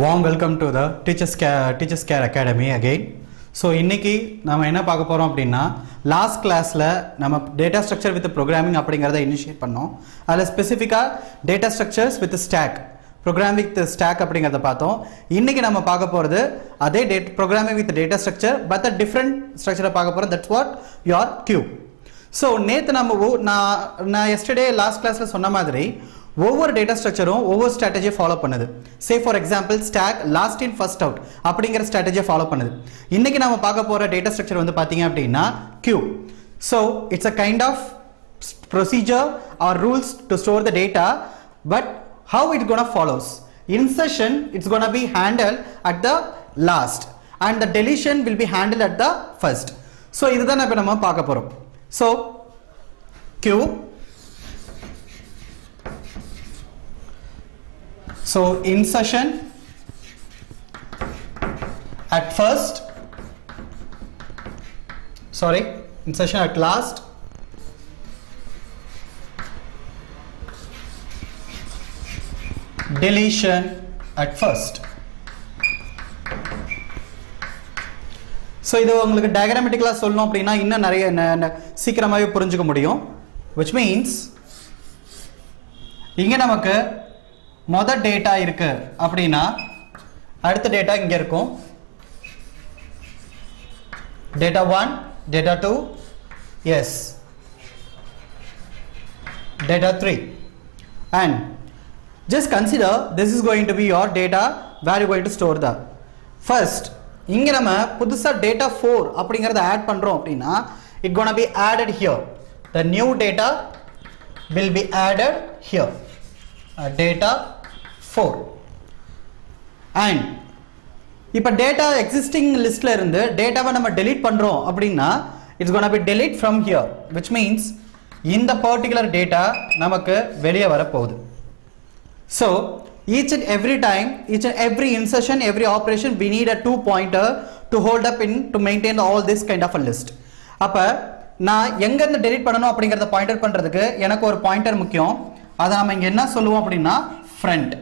Warm welcome to the Teachers Care Academy again. So இன்னைக்கு நாம என்ன பார்க்க போறோம் அப்படினா லாஸ்ட் கிளாஸ்ல நம்ம data structure with programming அப்படிங்கறத இனிஷியேட் பண்ணோம். அதுல ஸ்பெசிஃபிக்கா data structures with stack, programming with stack அப்படிங்கறத பார்த்தோம். இன்னைக்கு நாம பார்க்க போறது அதே programming with data structure but the different structure பார்க்க போறோம். That's what your queue. So நேத்து நான் yesterday last classல சொன்ன மாதிரி ஒவ்வொரு டேட்டா ஸ்ட்ரக்சரும் ஒவ்வொரு ஸ்ட்ராட்டஜியை ஃபாலோ பண்ணுது. Say for example stock last in first out அப்படிங்கிற ஸ்ட்ராட்டஜியை ஃபாலோ பண்ணுது. இன்னைக்கு நாம பார்க்க போற டேட்டா ஸ்ட்ரக்சர் வந்து பாத்தீங்க அப்படின்னா queue. So it's a kind of procedure or rules to store the data, but how it gonna follows? Insertion it's gonna be handled at the last and the deletion will be handled at the first. So இதுதான் இப்ப நம்ம பார்க்க போறோம். So queue. So insertion at first, insertion at last, deletion at first. So இது உங்களுக்கு diagrammatically சொல்லணும் அப்படினா இன்னும் நிறைய சீக்கிரமாவே புரிஞ்சுக்க முடியும். Which means இங்க நமக்கு மொத டேட்டா இருக்கு அப்படினா அடுத்த டேட்டா இங்க இருக்கும். Data 1, data 2, yes, data 3, and just consider this is going to be your data where you going to store the first. இங்க நம்ம புதுசா data 4 அப்படிங்கறத ஆட் பண்றோம் அப்படினா it gonna be added here. The new data will be added here. Data 4 and இப்ப data existing listல இருந்து dataவை நம்ம delete பண்றோம் அப்படினா it's going to be delete from here, which means இந்த particular data நமக்கு வெளிய வர போகுது. So each and every time, each and every insertion, every operation we need a two pointer to hold up in to maintain all this kind of a list. அப்ப நான் எங்க இருந்து delete பண்ணனும் அப்படிங்கறத பாயிண்டர் பண்றதுக்கு எனக்கு ஒரு பாயிண்டர் முக்கியம். அத நாம இங்க என்ன சொல்லுவோம் அப்படினா front.